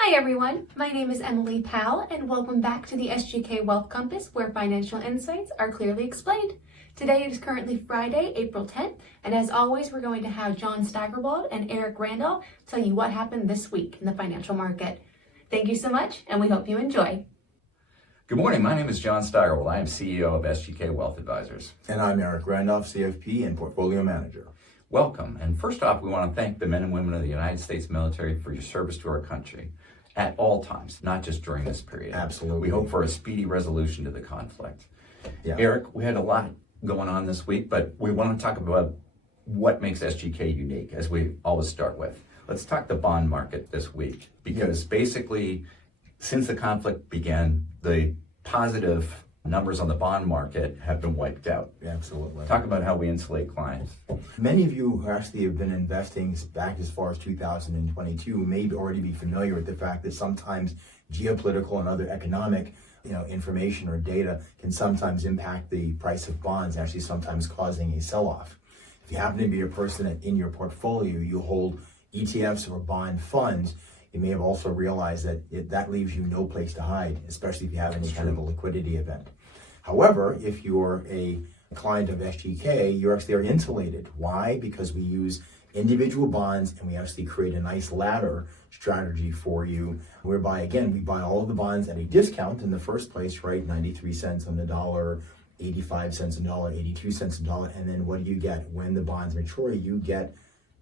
Hi everyone, my name is Emily Powell and welcome back to the SGK Wealth Compass where financial insights are clearly explained. Today is currently Friday, April 10th, and as always we're going to have John Steigerwald and Eric Randolph tell you what happened this week in the financial market. Thank you so much and we hope you enjoy. Good morning, my name is John Steigerwald. I am CEO of SGK Wealth Advisors. And I'm Eric Randolph, CFP and Portfolio Manager. Welcome, and first off, we want to thank the men and women of the United States military for your service to our country at all times, not just during this period. Absolutely. We hope for a speedy resolution to the conflict. Yeah. Eric, we had a lot going on this week, but we want to talk about what makes SGK unique, as we always start with. Let's talk the bond market this week, because basically, since the conflict began, the positive numbers on the bond market have been wiped out. Absolutely. Talk about how we insulate clients. Many of you who actually have been investing back as far as 2022 may already be familiar with the fact that sometimes geopolitical and other economic information or data can sometimes impact the price of bonds, actually sometimes causing a sell-off. If you happen to be a person that in your portfolio you hold ETFs or bond funds, you may have also realized that that leaves you no place to hide, especially if you have any kind of a liquidity event. However, if you're a client of SGK, you actually are insulated. Why? Because we use individual bonds and we actually create a nice ladder strategy for you, whereby, again, we buy all of the bonds at a discount in the first place, right? 93 cents on the dollar, 85 cents a dollar, 82 cents a dollar. And then what do you get? When the bonds mature, you get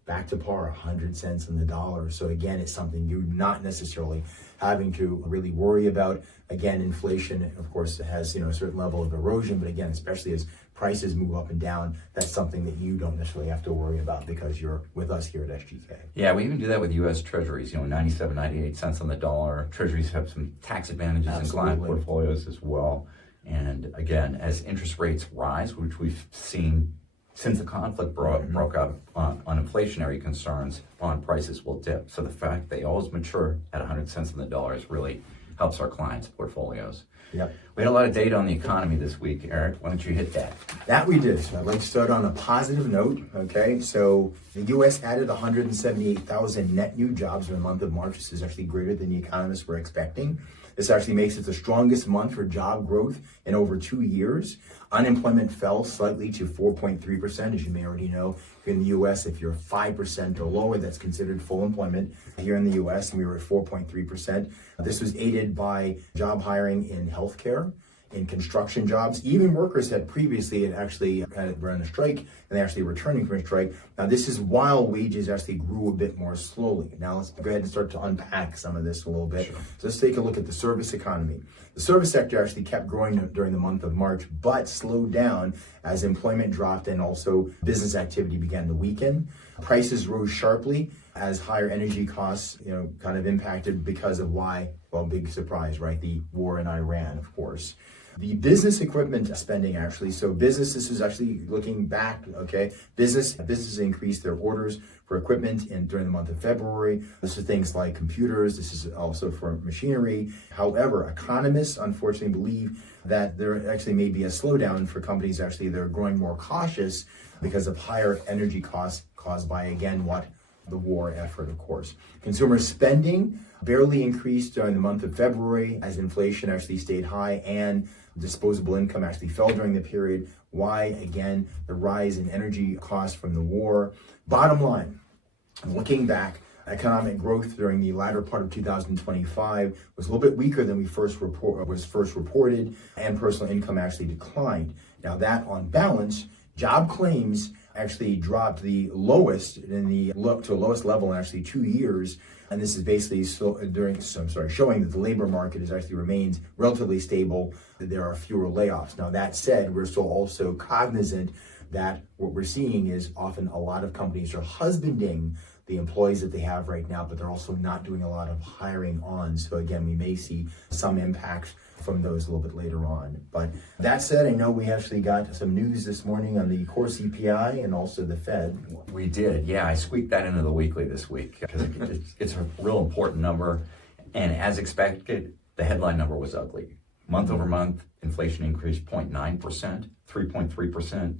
back to par, 100 cents on the dollar. So again, it's something you're not necessarily having to really worry about. Again, inflation, of course, has a certain level of erosion, but again, especially as prices move up and down, that's something that you don't necessarily have to worry about because you're with us here at SGK. Yeah, we even do that with U.S. Treasuries, 97, 98 cents on the dollar. Treasuries have some tax advantages in client portfolios as well. And again, as interest rates rise, which we've seen since the conflict broke up on inflationary concerns, bond prices will dip. So the fact they always mature at 100 cents on the dollar really helps our clients' portfolios. Yep. We had a lot of data on the economy this week, Eric. Why don't you hit that? That we did. So I'd like to start on a positive note, okay? So the U.S. added 178,000 net new jobs in the month of March. This is actually greater than the economists were expecting. This actually makes it the strongest month for job growth in over 2 years. Unemployment fell slightly to 4.3%. As you may already know, here in the U.S., if you're 5% or lower, that's considered full employment. Here in the U.S., and we were at 4.3%. This was aided by job hiring in healthcare, in construction jobs. Even workers that previously had actually run a strike, and they're actually returning from a strike. Now, this is while wages actually grew a bit more slowly. Now, let's go ahead and start to unpack some of this a little bit. Sure. So let's take a look at the service economy. The service sector actually kept growing during the month of March, but slowed down as employment dropped and also business activity began to weaken. Prices rose sharply as higher energy costs, kind of impacted because of why? Well, big surprise, right? The war in Iran, of course. The business equipment spending actually, so businesses is actually looking back, okay? Businesses increased their orders for equipment during the month of February. This is things like computers. This is also for machinery. However, economists unfortunately believe that there actually may be a slowdown for companies actually that are growing more cautious because of higher energy costs caused by, again, what? The war effort, of course. Consumer spending barely increased during the month of February as inflation actually stayed high and disposable income actually fell during the period. Why? Again, the rise in energy costs from the war. Bottom line, looking back, economic growth during the latter part of 2025 was a little bit weaker than was first reported, and personal income actually declined. Now that on balance, job claims actually dropped the lowest to the lowest level in actually 2 years. And this is basically showing that the labor market has actually remained relatively stable, that there are fewer layoffs. Now that said, we're still also cognizant that what we're seeing is often a lot of companies are husbanding the employees that they have right now, but they're also not doing a lot of hiring on. So again, we may see some impacts from those a little bit later on. But that said, I know we actually got some news this morning on the core CPI and also the Fed. We did, yeah. I squeaked that into the weekly this week because it's a real important number. And as expected, the headline number was ugly. Month over month, inflation increased 0.9%, 3.3%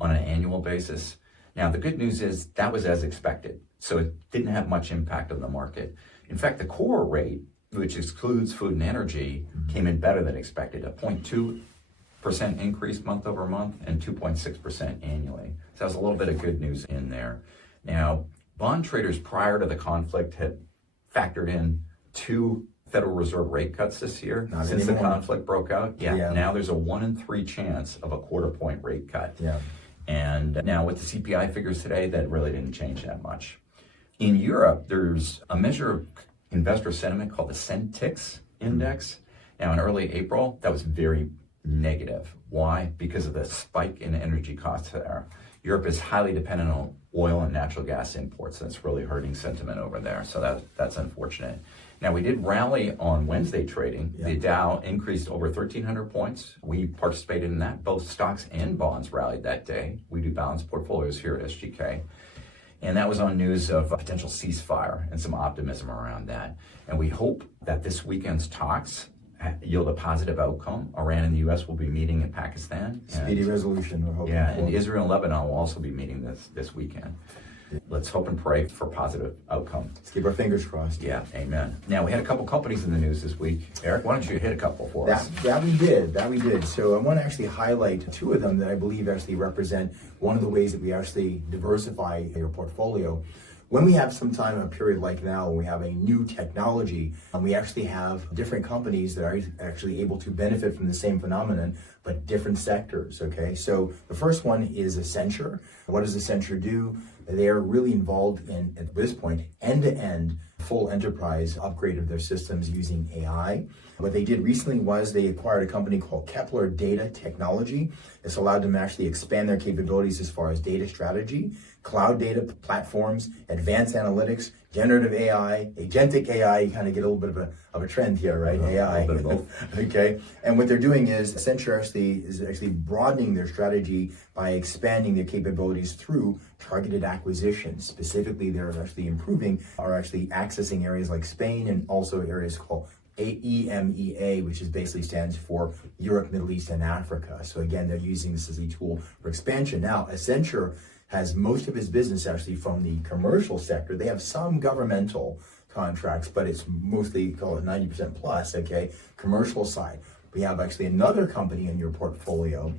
on an annual basis. Now, the good news is that was as expected. So it didn't have much impact on the market. In fact, the core rate, which excludes food and energy, came in better than expected, a 0.2% increase month over month and 2.6% annually. So that's a little bit of good news in there. Now, bond traders prior to the conflict had factored in 2 Federal Reserve rate cuts this year since the conflict broke out. Now there's a 1 in 3 chance of a quarter-point rate cut. And now with the CPI figures today, that really didn't change that much. In Europe, there's a measure of investor sentiment called the Sentix index. Now in early April, that was very negative. Why? Because of the spike in energy costs there. Europe is highly dependent on oil and natural gas imports. That's really hurting sentiment over there. So that's unfortunate. Now, we did rally on Wednesday trading. The Dow increased over 1,300 points. We participated in that. Both stocks and bonds rallied that day. We do balanced portfolios here at SGK. And that was on news of a potential ceasefire and some optimism around that. And we hope that this weekend's talks yield a positive outcome. Iran and the U.S. will be meeting in Pakistan. Speedy resolution, we're hoping. And Israel and Lebanon will also be meeting this weekend. Let's hope and pray for positive outcome. Let's keep our fingers crossed. Yeah, amen. Now, we had a couple companies in the news this week. Eric, why don't you hit a couple for us? That we did. So I want to actually highlight 2 of them that I believe actually represent one of the ways that we actually diversify your portfolio. When we have some time, a period like now, when we have a new technology, and we actually have different companies that are actually able to benefit from the same phenomenon, but different sectors, okay? So the first one is Accenture. What does Accenture do? They are really involved in, at this point, end-to-end full enterprise upgrade of their systems using AI. What they did recently was they acquired a company called Kepler Data Technology. This allowed them to actually expand their capabilities as far as data strategy, cloud data platforms, advanced analytics, generative AI, agentic AI. You kind of get a little bit of a trend here, right? AI. A little bit of both. Okay. And what they're doing is Accenture is broadening their strategy by expanding their capabilities through targeted acquisitions. Specifically, they're actually accessing areas like Spain and also areas called EMEA, which basically stands for Europe, Middle East, and Africa. So again, they're using this as a tool for expansion. Now, Accenture has most of its business actually from the commercial sector. They have some governmental contracts, but it's mostly, call it 90% plus, okay, commercial side. We have actually another company in your portfolio,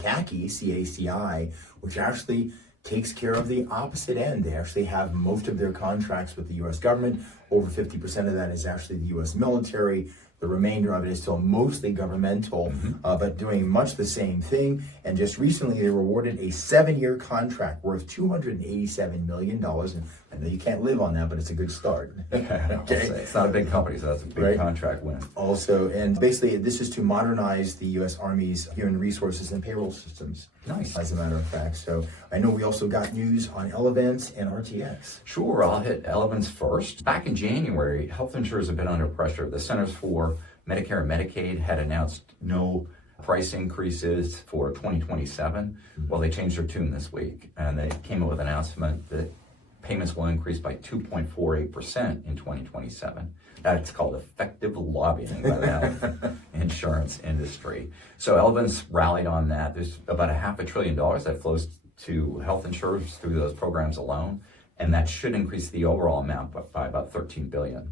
CACI, C-A-C-I, which actually takes care of the opposite end. They actually have most of their contracts with the U.S. government. Over 50% of that is actually the U.S. military. The remainder of it is still mostly governmental, but doing much the same thing. And just recently, they were awarded a 7-year contract worth $287 million. And I know you can't live on that, but it's a good start. Okay. It's not a big company, so that's a big contract win. Also, and basically, this is to modernize the U.S. Army's human resources and payroll systems. Nice. As a matter of fact. So I know we also got news on Elevance and RTX. Sure, I'll hit Elevance first. Back in January, health insurers have been under pressure. The Centers for Medicare and Medicaid had announced no price increases for 2027. Well, they changed their tune this week, and they came up with an announcement that payments will increase by 2.48% in 2027. That's called effective lobbying by the health insurance industry. So Elevance rallied on that. There's about $500 billion that flows to health insurers through those programs alone, and that should increase the overall amount by about $13 billion,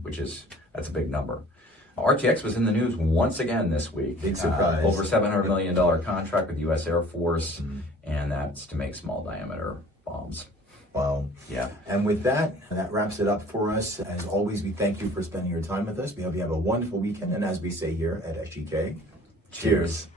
that's a big number. RTX was in the news once again this week. Big surprise. Over $700 million contract with the U.S. Air Force, and that's to make small diameter bombs. Wow. Yeah. And with that wraps it up for us. As always, we thank you for spending your time with us. We hope you have a wonderful weekend. And as we say here at SGK, cheers.